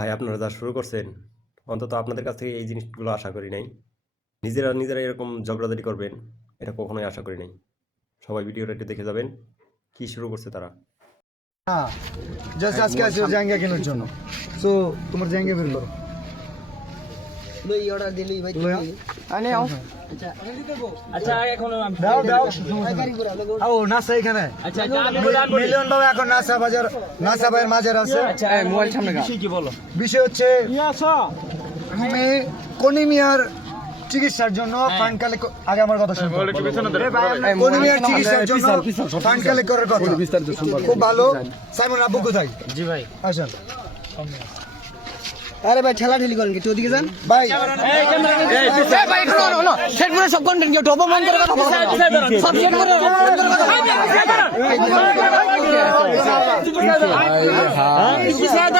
ভাই আপনারা যা শুরু করছেন অন্তত আপনাদের কাছ থেকে এই জিনিসগুলো আশা করি নাই। নিজেরা নিজেরা এরকম ঝগড়াঝাটি করবেন এটা কখনোই আশা করি নাই। সবাই ভিডিওটা একটু দেখে যাবেন কি শুরু করছে তারা। জাস্ট আজকে আসছে জাঙ্গা কেনার জন্য। সো তোমার জাঙ্গা বের করো লই অর্ডার দিলি ভাই আনে আও। আচ্ছা এখন দাও দাও। গাড়ি করে আলো ও নাসা এখানে। আচ্ছা আচ্ছা আমি বলে। আনব মিলিয়ন বাবা এখন নাসা বাজার নাসা ভাইয়ের মাঝের আছে। আচ্ছা মোবাইল সামনে বিষয় কি বলো? বিষয় হচ্ছে আমি কনিমিয়ার চিকিৎসার জন্য ফান্ড কালেক্ট আগে আমার কথা শুনুন কনিমিয়ার চিকিৎসার জন্য ফান্ড কালেক্ট করার কথা। খুব ভালো। সাইমন আব্বু কোথায়? জি ভাই। আসেন। আরে ভাই ঠেলা ঠেলি করেন কি ওদিকে যান ভাই এই ভাই করে সব কন্টেন্ট কেউ টপ মন করে কথা বলো সব কথা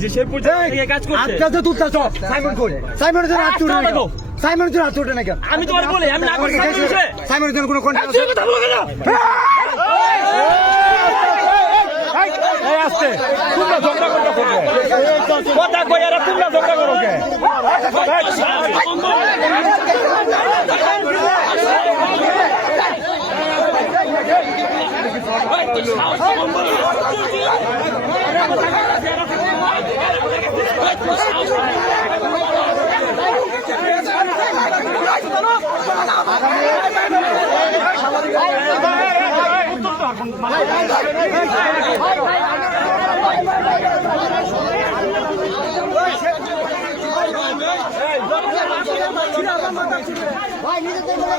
যে শেরপুর থেকে কাজ করছে আটটা তো তুলতা সব সাইমন কই সাইমনের জন্য হাত তুলে না সাইমনের জন্য তুলে না আমি তোমার বলি আমি না করি সাইমনের জন্য কোনো কন্ট্যাক্ট কথা বলো কেন এই আস্তে তোমরা ঝগড়া করতে করবে কথা কই আর তোমরা ঝগড়া করো কে ভাই নিজে ভাই